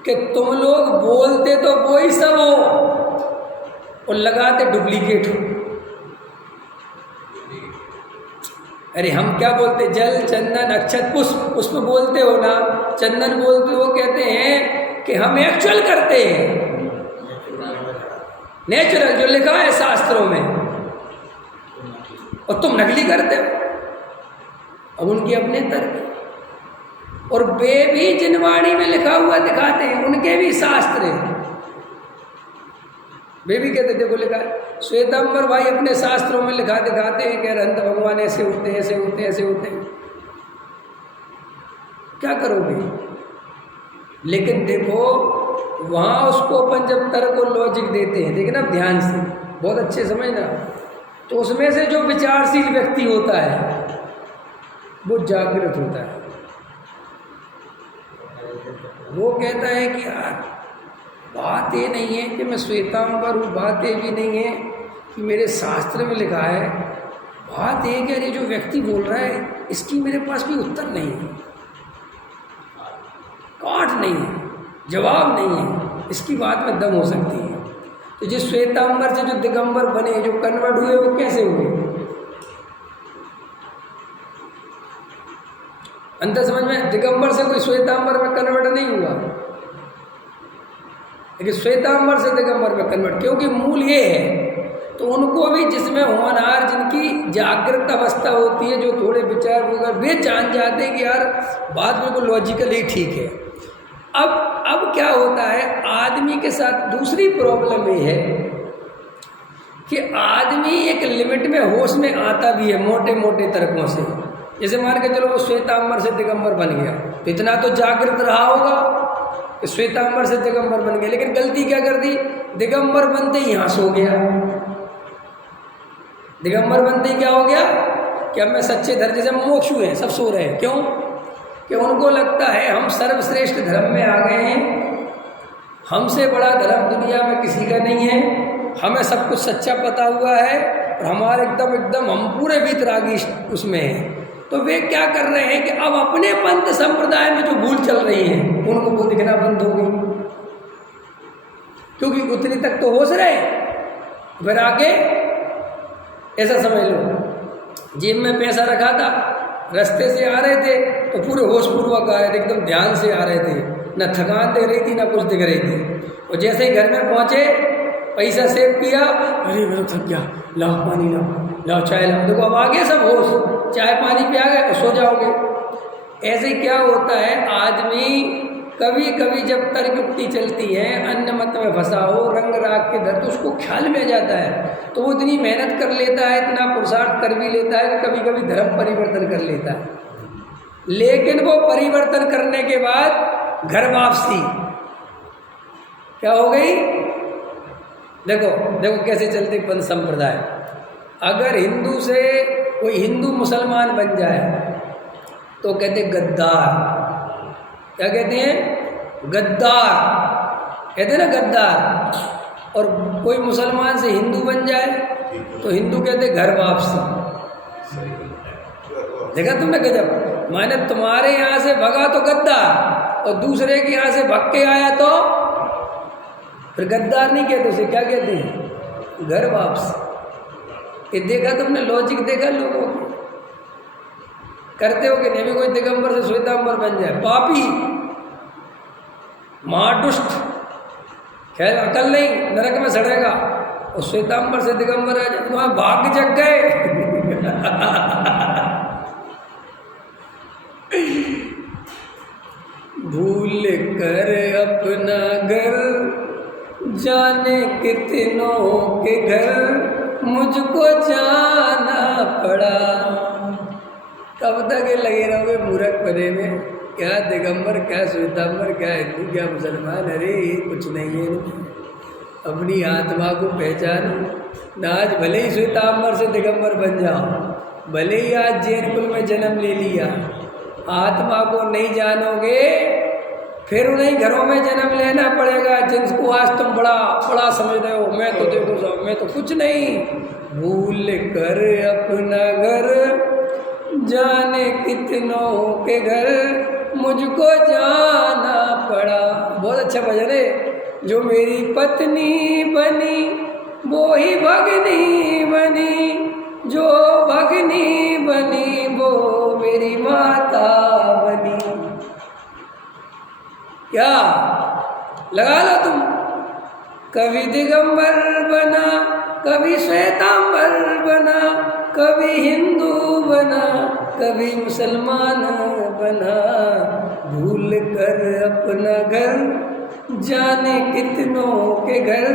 कि तुम लोग बोलते तो वो ही सब हो और लगाते डुप्लीकेट हो। अरे हम क्या बोलते, जल चंदन अक्षत पुष्प, पुष्प बोलते हो ना, चंदन बोलते हो। कहते हैं कि हम एक्चुअल करते हैं, नेचुरल जो लिखा है शास्त्रों में, और तुम नकली करते हो। अब उनके अपने तर्क, और वे भी जिनवाणी में लिखा हुआ दिखाते हैं, उनके भी शास्त्र हैं। वे भी कहते देखो लिखा है, श्वेतांबर भाई अपने शास्त्रों में लिखा दिखाते हैं कि अनंत भगवान ऐसे होते हैं, ऐसे होते हैं, ऐसे होते हैं। क्या करोगे? लेकिन देखो वहाँ उसको अपन जब तर्क और लॉजिक देते हैं, देखना ध्यान से, बहुत अच्छे समझना, तो उसमें से जो विचारशील व्यक्ति होता है वो जागृत होता है। वो कहता है कि यार बात ये नहीं है कि मैं श्वेतांबर हूँ, बात ये भी नहीं है कि मेरे शास्त्र में लिखा है, बात ये कि अरे जो व्यक्ति बोल रहा है इसकी मेरे पास कोई उत्तर नहीं है, काट नहीं है, जवाब नहीं है, इसकी बात में दम हो सकती है। तो जिस श्वेतांबर से जो दिगंबर बने, जो कन्वर्ट हुए, वो कैसे हुए? अंतर समझ में? दिगंबर से कोई श्वेतांबर में कन्वर्ट नहीं हुआ, लेकिन श्वेतांबर से दिगंबर में कन्वर्ट, क्योंकि मूल ये है। तो उनको भी जिसमें होनहार, जिनकी जागृत अवस्था होती है, जो थोड़े विचार वगैरह, वे जान जाते हैं कि यार बात बिल्कुल लॉजिकल ही ठीक है। अब क्या होता है, आदमी के साथ दूसरी प्रॉब्लम ये है कि आदमी एक लिमिट में होश में आता भी है, मोटे मोटे तर्कों से। जैसे मान के चलो वो श्वेतांबर से दिगंबर बन गया, तो इतना तो जागृत रहा होगा कि श्वेतांबर से दिगंबर बन गया, लेकिन गलती क्या कर दी, दिगंबर बनते ही यहाँ सो गया। दिगंबर बनते ही क्या हो गया कि अब मैं सच्चे धर्म, जैसे मोक्षु हैं, सब सो रहे हैं। क्यों? कि उनको लगता है हम सर्वश्रेष्ठ धर्म में आ गए हैं, हमसे बड़ा धर्म दुनिया में किसी का नहीं है, हमें सब कुछ सच्चा पता हुआ है और हमारे एकदम हम पूरे वीतरागी उसमें हैं। तो वे क्या कर रहे हैं कि अब अपने पंथ संप्रदाय में जो भूल चल रही है उनको वो दिखना बंद हो गई, क्योंकि उतनी तक तो होश रहे, फिर आगे ऐसा समझ लो जेब में पैसा रखा था, रास्ते से आ रहे थे तो पूरे होशपूर्वक आ रहे थे, एकदम ध्यान से आ रहे थे, ना थकान दे रही थी ना कुछ दिख रही थी। और जैसे ही घर में पहुंचे, पैसा सेव किया, अरे मैं तो थक गया, लाओ पानी लाओ चाय लाओ, देखो अब आ गया सब होश, चाय पानी पे आ गए तो सो जाओगे। ऐसे क्या होता है, आदमी कभी कभी जब तर्क युक्ति चलती है, अन्य मत में फंसा हो, रंग राग के दर, तो उसको ख्याल में आ जाता है, तो वो इतनी मेहनत कर लेता है, इतना पुरुषार्थ कर भी लेता है कि कभी कभी धर्म परिवर्तन कर लेता है। लेकिन वो परिवर्तन करने के बाद घर वापसी क्या हो गई? देखो कैसे चलते पंथ संप्रदाय। अगर हिंदू से कोई हिंदू मुसलमान बन जाए तो कहते गद्दार। क्या कहते हैं? गद्दार कहते हैं ना, गद्दार। और कोई मुसलमान से हिंदू बन जाए तो हिंदू कहते घर वापसी। देखा तुमने गजब, माने तुम्हारे यहाँ से भगा तो गद्दार, और दूसरे के यहाँ से भग के आया तो फिर गद्दार नहीं कहते, उसे क्या कहते हैं? घर वापसी। ये देखा तुमने, लॉजिक देखा लोगों को? करते हो कि नहीं? भी कोई दिगंबर से श्वेतांबर बन जाए, पापी महादुष्ट, खैर अकल नहीं, नरक में सड़ेगा। और श्वेतांबर से दिगंबर आ जाए तो वहां भाग्य जग गए। भूल कर अपना घर जाने कितनों के घर मुझको जाना पड़ा। कब तक ये लगे रहोगे मूर्ख पने में? क्या दिगंबर, क्या श्वेतांबर, क्या हिंदू, क्या मुसलमान? अरे ये कुछ नहीं है। अपनी आत्मा को पहचानो। ना आज भले ही श्वेतांबर से दिगंबर बन जाओ, भले ही आज जैन कुल में जन्म ले लिया, आत्मा को नहीं जानोगे फिर उन्हीं घरों में जन्म लेना पड़ेगा जिनको आज तुम बड़ा समझ रहे हो। मैं तो देखो, मैं तो कुछ नहीं। भूल कर अपना घर जाने कितनों के घर मुझको जाना पड़ा। बहुत अच्छा भजन है। जो मेरी पत्नी बनी वो ही भगनी बनी, जो भगनी बनी वो मेरी माता बनी। क्या लगा लो तुम? कभी दिगंबर बना, कभी श्वेतांबर बना, कभी हिंदू बना, कभी मुसलमान बना। भूल कर अपना घर जाने कितनों के घर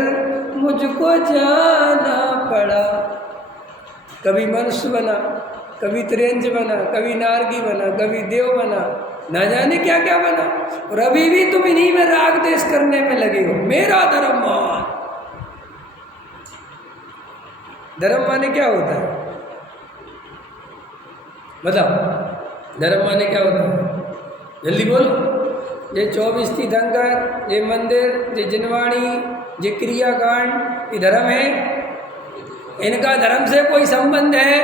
मुझको जाना पड़ा। कभी मनुष्य बना, कभी त्रियंज बना, कभी नारगी बना, कभी देव बना, ना जाने क्या क्या बना। और अभी भी तुम इन्हीं में राग देश करने में लगे हो, मेरा धर्म महान। धर्म माने क्या होता है? बताओ, धर्म माने क्या होता है? जल्दी बोलो। ये 24 तीर्थंकर, ये मंदिर, ये जिनवाणी, ये क्रियाकांड, ये धर्म है? इनका धर्म से कोई संबंध है?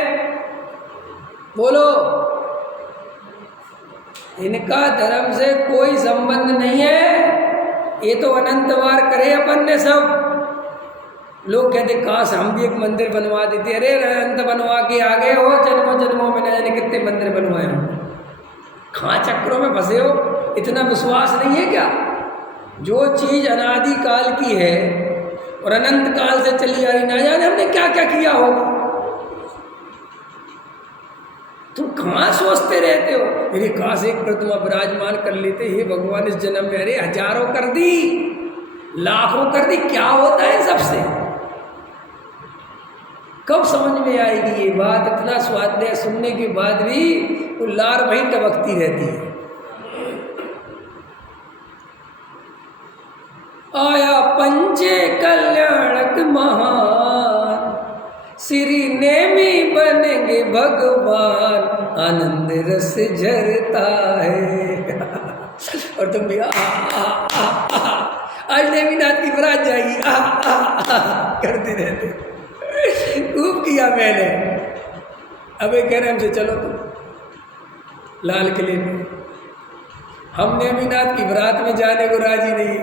बोलो। इनका धर्म से कोई संबंध नहीं है। ये तो अनंत बार करे अपन ने सब। लोग कहते काश हम भी एक मंदिर बनवा देते। अरे अनंत बनवा के आ गए हो, जन्मों जन्मों में न जाने कितने मंदिर बनवाए हो। कहाँ चक्रों में फंसे हो? इतना विश्वास नहीं है क्या? जो चीज अनादि काल की है और अनंत काल से चली आ रही, ना जाने हमने क्या क्या किया होगा। तुम कहाँ सोचते रहते हो? मेरे काश एक प्रतिमा विराजमान कर लेते। हे भगवान, इस जन्म में अरे हजारों कर दी, लाखों कर दी, क्या होता है सबसे? कब समझ में आएगी ये बात? इतना स्वाध्याय सुनने के बाद भी वो लार वहीं टपकती रहती है। आया पंचे कल्याणक महान, श्री नेमी बनेंगे भगवान, आनंद रस झरता है। और तुम भी आज नेमीनाथ की बरात जाएगी करते रहते। खूब किया मैंने। अबे कह रहे हमसे चलो तुम लाल किले में। हम नेमीनाथ की बरात में जाने को राजी नहीं।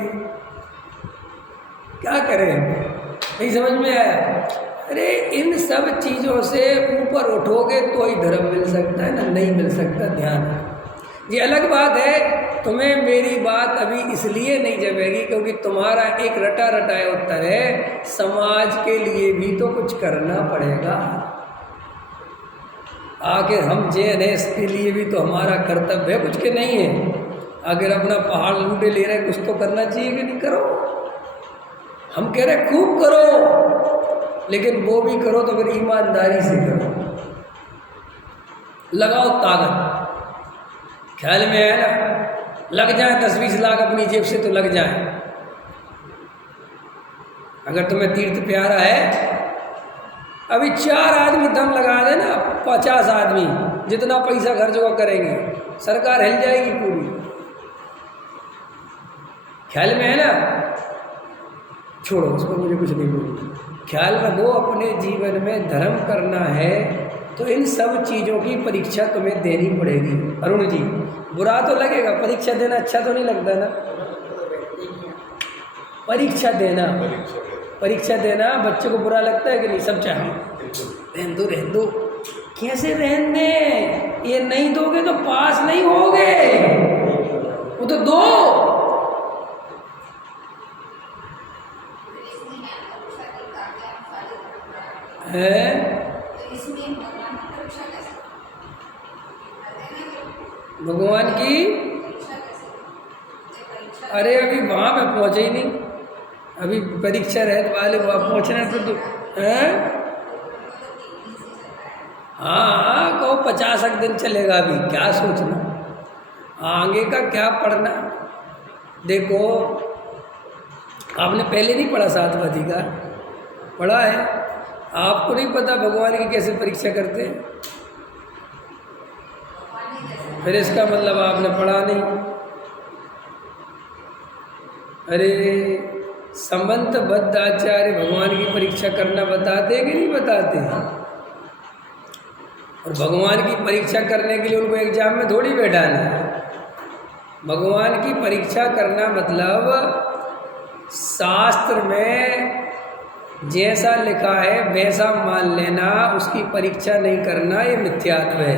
क्या करें? नहीं समझ में आया। अरे इन सब चीज़ों से ऊपर उठोगे तो ही धर्म मिल सकता है, ना नहीं मिल सकता। ध्यान, ये अलग बात है। तुम्हें मेरी बात अभी इसलिए नहीं जमेगी क्योंकि तुम्हारा एक रटा रटाया उत्तर है, समाज के लिए भी तो कुछ करना पड़ेगा। आखिर हम जैन हैं, इसके लिए भी तो हमारा कर्तव्य है, कुछ के नहीं है। अगर अपना पहाड़ लूटे ले रहे कुछ तो करना चाहिए कि नहीं? करो। हम कह रहे खूब करो, लेकिन वो भी करो तो फिर ईमानदारी से करो। लगाओ ताकत। ख्याल में है ना? लग जाए 10-20 लाख अपनी जेब से तो लग जाए। अगर तुम्हें तीर्थ प्यारा है, अभी 4 आदमी दम लगा देना, 50 आदमी जितना पैसा खर्च हुआ करेंगे, सरकार हिल जाएगी पूरी। ख्याल में है ना? छोड़ो उसको, मुझे कुछ नहीं बोलना। ख्याल रखो, अपने जीवन में धर्म करना है तो इन सब चीज़ों की परीक्षा तुम्हें देनी पड़ेगी। अरुण जी, बुरा तो लगेगा, परीक्षा देना अच्छा तो नहीं लगता ना? परीक्षा देना बच्चे को बुरा लगता है कि नहीं? सब चाहे रहन दो। कैसे रहन दे? ये नहीं दोगे तो पास नहीं होगे। वो तो दो। है भगवान की? अरे अभी वहाँ पे पहुँचे ही नहीं। अभी परीक्षा रहने वाले वहाँ पहुँचना तो हैं? हाँ, कहो 50 दिन चलेगा। अभी क्या सोचना, आगे का क्या पढ़ना। देखो, आपने पहले नहीं पढ़ा 7वां अधिकार? पढ़ा है? आपको नहीं पता भगवान की कैसे परीक्षा करते हैं? फिर इसका मतलब आपने पढ़ा नहीं। अरे संबंधबद्ध आचार्य भगवान की परीक्षा करना बताते कि नहीं बताते? और भगवान की परीक्षा करने के लिए उनको एग्जाम में थोड़ी बैठाना है। भगवान की परीक्षा करना मतलब शास्त्र में जैसा लिखा है वैसा मान लेना, उसकी परीक्षा नहीं करना, ये मिथ्यात्व है।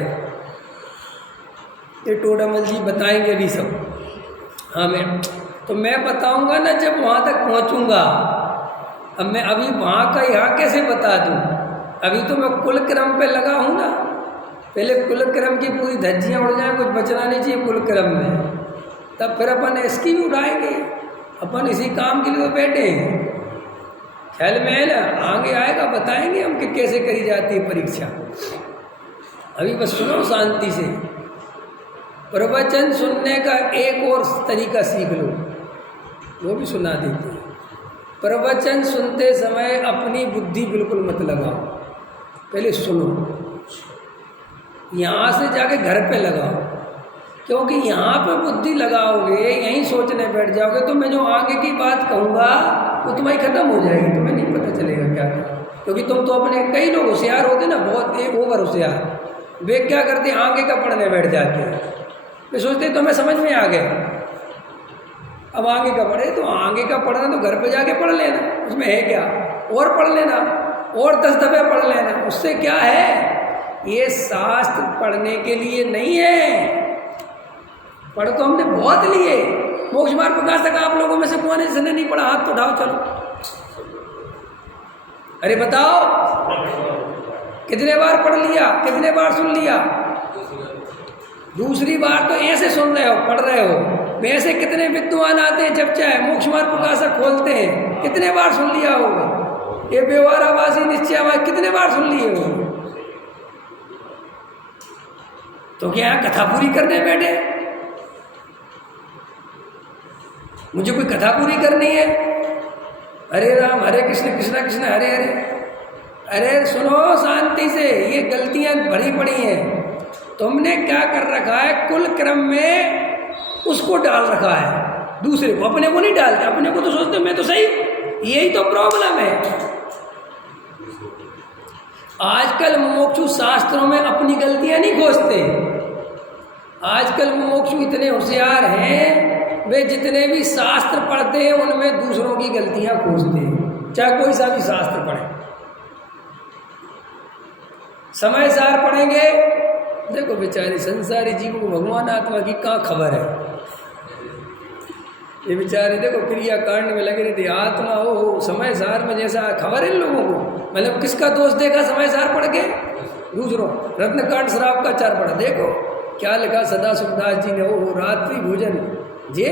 ये टोडामल जी बताएंगे भी सब। हाँ, मैं बताऊंगा ना जब वहाँ तक पहुँचूंगा। अब मैं अभी वहाँ का यहाँ कैसे बता दूँ? अभी तो मैं कुल क्रम पे लगा हूँ ना। पहले कुल क्रम की पूरी धज्जियाँ उड़ जाए, कुछ बचना नहीं चाहिए कुल क्रम में, तब फिर अपन इसकी भी उड़ाएंगे। अपन इसी काम के लिए तो बैठे हैं। ख्याल में है ना? आगे आएगा, बताएंगे हम कि कैसे करी जाती है परीक्षा। अभी बस सुनो शांति से। प्रवचन सुनने का एक और तरीका सीख लो, वो भी सुना देते हैं। प्रवचन सुनते समय अपनी बुद्धि बिल्कुल मत लगाओ। पहले सुनो, यहाँ से जाके घर पे लगाओ, क्योंकि यहाँ पे बुद्धि लगाओगे, यहीं सोचने बैठ जाओगे तो मैं जो आगे की बात कहूँगा वो तुम्हारी खत्म हो जाएगी, तुम्हें नहीं पता चलेगा क्या क्या। क्योंकि तुम तो अपने, कई लोग होशियार होते ना, बहुत एक ओवर होशियार, वे क्या करते हैं आगे का पढ़ने बैठ जाते हैं। वे सोचते तो मैं समझ में आ गया, अब आगे का पढ़े तो आगे का पढ़ना तो घर पे जाके पढ़ लेना, उसमें है क्या, और पढ़ लेना और 10 दफे पढ़ लेना, उससे क्या है। ये शास्त्र पढ़ने के लिए नहीं है, पढ़ तो हमने बहुत लिए। मोक्ष मार्ग प्रकाशक आप लोगों में से कौन इसने नहीं पढ़ा, हाथ तो उठाओ चलो, अरे बताओ कितने बार पढ़ लिया, कितने बार सुन लिया। दूसरी बार तो ऐसे सुन रहे हो, पढ़ रहे हो, वैसे कितने विद्वान आते हैं जब चाहे मोक्ष मार्ग प्रकाशक खोलते हैं, कितने बार सुन लिया होगा। ये व्यवहाराभासी निश्चयाभासी कितने बार सुन लिए होंगे। तो क्या कथा पूरी करने बैठे, मुझे कोई कथा पूरी करनी है। हरे राम हरे कृष्ण कृष्ण कृष्ण हरे हरे। अरे सुनो शांति से, ये गलतियां भरी पड़ी हैं। तुमने क्या कर रखा है, कुल क्रम में उसको डाल रखा है, दूसरे को, अपने को नहीं डालते। अपने को तो सोचते मैं तो सही, यही तो प्रॉब्लम है। आजकल मुमुक्षु शास्त्रों में अपनी गलतियां नहीं खोजते। आजकल मुमुक्षु इतने होशियार हैं, वे जितने भी शास्त्र पढ़ते हैं उनमें दूसरों की गलतियां खोजते हैं, चाहे कोई सा भी शास्त्र पढ़े। समय सार पढ़ेंगे, देखो बेचारे संसारी जीवों को भगवान आत्मा की कहाँ खबर है। ये बेचारे देखो क्रिया कांड में लगे रहते, आत्मा हो समय सार में जैसा खबर है इन लोगों को। मतलब किसका दोष देखा समय सार पढ़ के, दूसरों। रत्नकांड श्राप का 4 पढ़ा, देखो क्या लिखा सदा सुखदास जी ने, वो रात्रि भोजन जे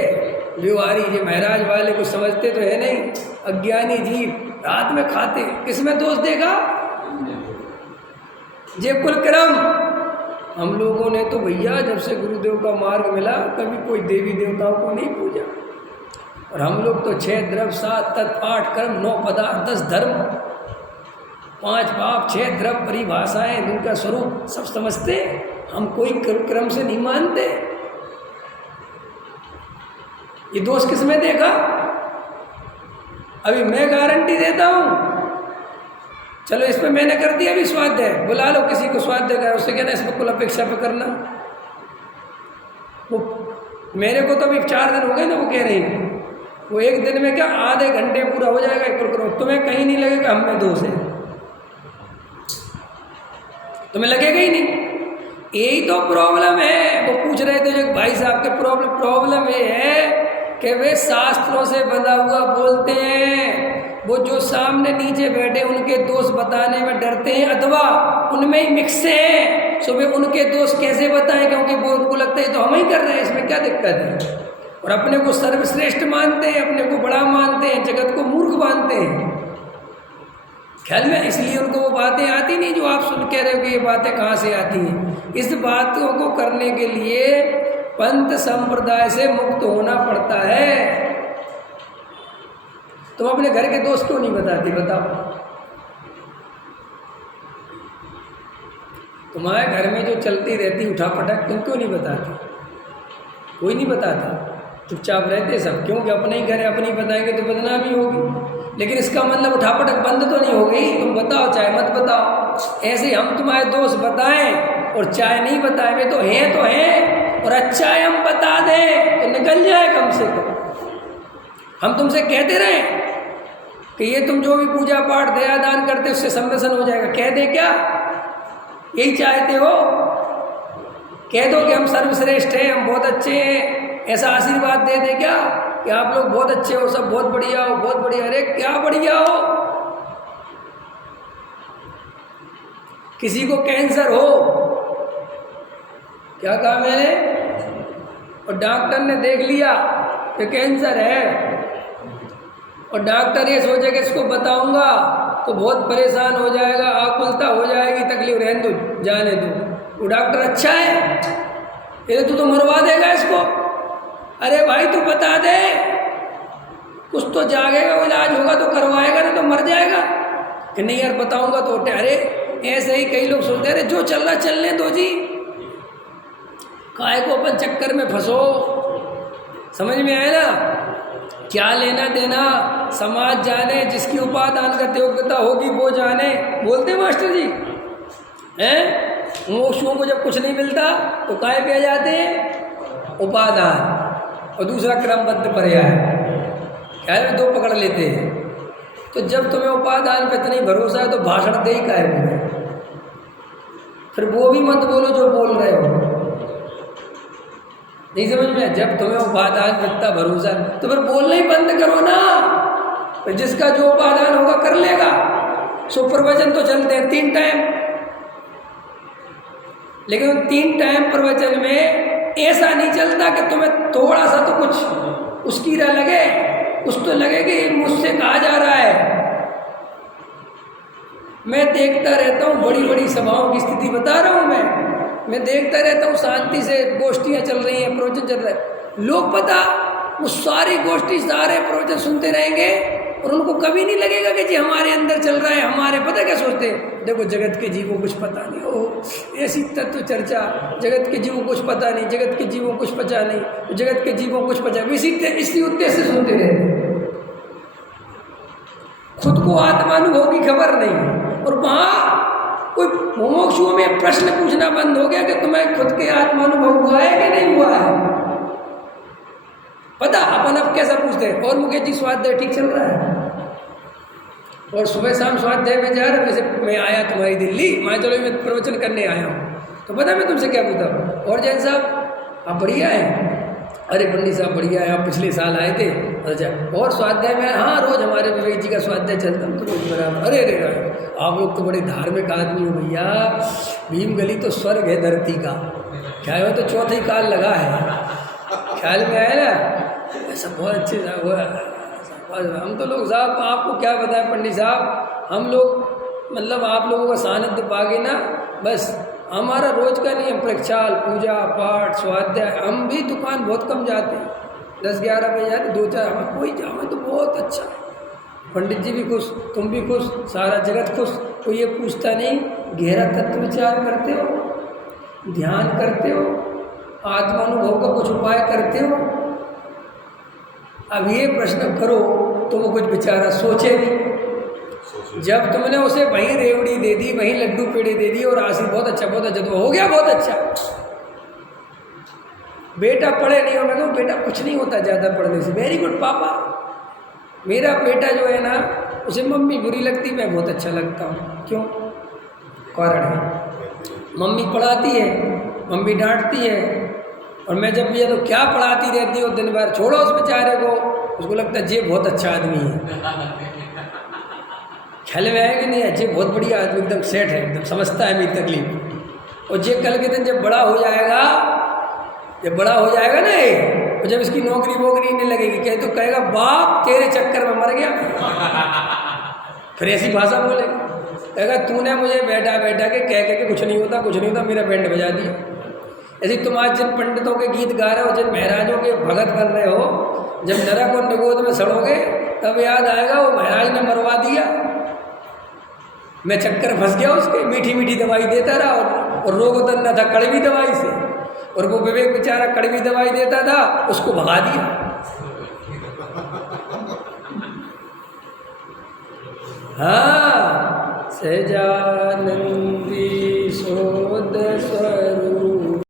व्यवहारी, जे महाराज वाले को समझते तो है नहीं, अज्ञानी जीव रात में खाते, किसमें दोष देखा। जे कुल क्रम हम लोगों ने तो भैया जब से गुरुदेव का मार्ग मिला कभी कोई देवी देवताओं को नहीं पूजा। और हम लोग तो 6 द्रव्य 7 तत्व 8 कर्म 9 पदार्थ 10 धर्म 5 पाप 6 द्रव्य परिभाषाएं, उनका स्वरूप सब समझते। हम कोई क्रम से नहीं मानते। ये दोष किसमें देखा। अभी मैं गारंटी देता हूं, चलो इस पे मैंने कर दिया अभी स्वाध्याय, बुला लो किसी को स्वाध्याय का, उससे कहना इसमें कुल अपेक्षा पे करना। वो मेरे को तो अभी 4 दिन हो गए ना, वो कह रही है वो 1 दिन में क्या आधे घंटे पूरा हो जाएगा एक करो, तुम्हें कहीं नहीं लगेगा हम में दोष है, तुम्हें लगेगा ही नहीं। यही तो प्रॉब्लम है। वो पूछ रहे थे जो भाई साहब के प्रॉब्लम ये है कि वे शास्त्रों से बंधा हुआ बोलते हैं। वो जो सामने नीचे बैठे उनके दोष बताने में डरते हैं, अथवा उनमें ही मिक्स हैं। सो वे उनके दोष कैसे बताएं, क्योंकि वो उनको लगता है तो हम ही कर रहे हैं, इसमें क्या दिक्कत है। और अपने को सर्वश्रेष्ठ मानते हैं, अपने को बड़ा मानते हैं, जगत को मूर्ख मानते हैं ख्याल में। इसलिए उनको वो बातें आती नहीं जो आप सुन कह रहे हो कि ये बातें कहाँ से आती हैं। इस बातों को करने के लिए पंथ संप्रदाय से मुक्त होना पड़ता है। तुम अपने घर के दोस्त क्यों नहीं बताती, बताओ। तुम्हारे घर में जो चलती रहती उठा पटक, तुम क्यों नहीं बताती। कोई नहीं बताता, चुपचाप रहते सब, क्योंकि अपने ही घर है, अपनी बताएंगे तो बदनामी होगी। लेकिन इसका मतलब उठापटक बंद तो नहीं हो गई। तुम बताओ चाहे मत बताओ। ऐसे हम तुम्हारे दोस्त बताएं और चाहे नहीं बताएं, वे तो हैं और अच्छा है हम बता दें तो निकल जाए कम से कम। हम तुमसे कहते रहें कि ये तुम जो भी पूजा पाठ दया दान करते उससे संरक्षण हो जाएगा, कह दे क्या, यही चाहते हो। कह दो कि हम सर्वश्रेष्ठ हैं, हम बहुत अच्छे हैं, ऐसा आशीर्वाद दे दे क्या कि आप लोग बहुत अच्छे हो, सब बहुत बढ़िया हो, बहुत बढ़िया। अरे क्या बढ़िया हो। किसी को कैंसर हो, क्या कहा मैंने, और डॉक्टर ने देख लिया कि कैंसर है, और डॉक्टर ये सोचे कि इसको बताऊंगा तो बहुत परेशान हो जाएगा, आकुलता हो जाएगी, तकलीफ रहने दो, जाने दो। वो डॉक्टर अच्छा है, ये तू तो मरवा देगा इसको। अरे भाई तू बता दे, कुछ तो जागेगा, वो इलाज होगा तो करवाएगा, नहीं तो मर जाएगा। कि नहीं यार बताऊंगा तो अरे ऐसे ही कई लोग सोचते हैं जो चल रहा चलने दो जी, काहे को अपन चक्कर में फंसो। समझ में आया ना? क्या लेना देना, समाज जाने, जिसकी उपादान का योग्यता होगी वो जाने, बोलते हैं मास्टर जी हैं। मोक्षों को जब कुछ नहीं मिलता तो काहे पे आ जाते हैं? उपादान, और दूसरा क्रमबद्ध पर्याय, क्या है, दो पकड़ लेते हैं। तो जब तुम्हें उपादान पे इतना ही भरोसा है तो भाषण दे ही काहे को? फिर वो भी मत बोलो जो बोल रहे हो, नहीं समझ में? जब तुम्हें उपादान पे इतना भरोसा है तो फिर बोलना ही बंद करो ना। फिर जिसका जो उपादान होगा कर लेगा। सो प्रवचन तो चलते हैं 3 टाइम, लेकिन उन 3 टाइम प्रवचन में ऐसा नहीं चलता कि तुम्हें थोड़ा सा तो कुछ उसकी राह लगे, कुछ तो लगे कि मुझसे कहा जा रहा है। मैं देखता रहता हूँ बड़ी बड़ी सभाओं की स्थिति बता रहा हूँ मैं देखता रहता हूँ, शांति से गोष्ठियाँ चल रही हैं, प्रवचन चल रहा है, लोग पता वो सारी गोष्ठी सारे प्रवचन सुनते रहेंगे और उनको कभी नहीं लगेगा कि जी हमारे अंदर चल रहा है। हमारे पता क्या सोचते हैं, देखो जगत के जीवों कुछ पता नहीं, ओ ऐसी तत्व चर्चा, जगत के जीवों कुछ पता नहीं, जगत के जीवों कुछ पता नहीं, जगत के जीवों कुछ पता, इसी उद्देश्य से सुनते रहते, खुद को आत्मानुभव की खबर नहीं। और वहाँ कोई मुमुक्षुओं में प्रश्न पूछना बंद हो गया कि तुम्हें खुद के आत्मानुभव हुआ है कि नहीं हुआ है। पता अपन अब कैसा पूछते हैं, और मुकेश जी स्वाध्याय ठीक चल रहा है, और सुबह शाम स्वाध्याय में जा रहे, जैसे मैं आया तुम्हारी दिल्ली, मैं चलो मैं प्रवचन करने आया हूँ, तो पता मैं तुमसे क्या पूछता, और जैन साहब आप बढ़िया हैं, अरे पंडित साहब बढ़िया है, आप पिछले साल आए थे, अच्छा और स्वाध्याय में, हाँ रोज हमारे विवेक जी का स्वाध्याय चलता हूँ, तो रोज बराबर, अरे आप लोग तो बड़े धार्मिक आदमी हो भैया, भीम गली तो स्वर्ग है धरती का, क्या है तो चौथी काल लगा है, ख्याल में आया ना, ऐसा बहुत अच्छे साहब। हम तो लोग साहब आपको क्या बताएं पंडित साहब, हम लोग मतलब आप लोगों का सानिध्य पागे ना, बस हमारा रोज का नियम प्रक्षाल, पूजा पाठ, स्वाध्याय, हम भी दुकान बहुत कम जाते हैं, 10-11 बजे जाते, 2-4, हमें कोई हमें तो बहुत अच्छा, पंडित जी भी खुश, तुम भी खुश, सारा जगत खुश, कोई ये पूछता नहीं गहरा तत्व विचार करते हो, ध्यान करते हो, आत्मानुभव का कुछ उपाय करते हो। अब ये प्रश्न करो तो वो कुछ बेचारा सोचे नहीं। जब तुमने उसे वहीं रेवड़ी दे दी, वहीं लड्डू पेड़े दे दिए और आशीर्वाद बहुत अच्छा तो हो गया बहुत अच्छा। बेटा पढ़े नहीं होना तो बेटा कुछ नहीं होता ज़्यादा पढ़ने से, वेरी गुड पापा। मेरा बेटा जो है ना उसे मम्मी बुरी लगती, मैं बहुत अच्छा लगता हूँ, क्यों? कारण है मम्मी पढ़ाती है, मम्मी डांटती है, और मैं जब भी तो क्या पढ़ाती रहती हो दिन भर, छोड़ो उस बेचारे को, उसको लगता है ये बहुत अच्छा आदमी है, ख्याल में आएगा नहीं है, ये बहुत बढ़िया आदमी, एकदम सेट है, एकदम समझता है मेरी तकलीफ। और ये कल के दिन जब बड़ा हो जाएगा, ना ये, और जब इसकी नौकरी वोकरी नहीं लगेगी, कहे तो कहेगा बाप तेरे चक्कर में मर गया, फिर ऐसी भाषा बोले, कहेगा तूने मुझे बैठा के कह के कुछ नहीं होता मेरा बैंड बजा दिया। ऐसे तुम आज जिन पंडितों के गीत गा रहे हो, जिन महाराजों के भगत बन रहे हो, जब नरक और निगोद में सड़ोगे तब याद आएगा वो महाराज ने मरवा दिया, मैं चक्कर फंस गया उसके, मीठी मीठी दवाई देता रहा और रोग उतरना था कड़वी दवाई से, और वो विवेक बेचारा कड़वी दवाई देता था, उसको भगा दिया। हाँ सहजानंद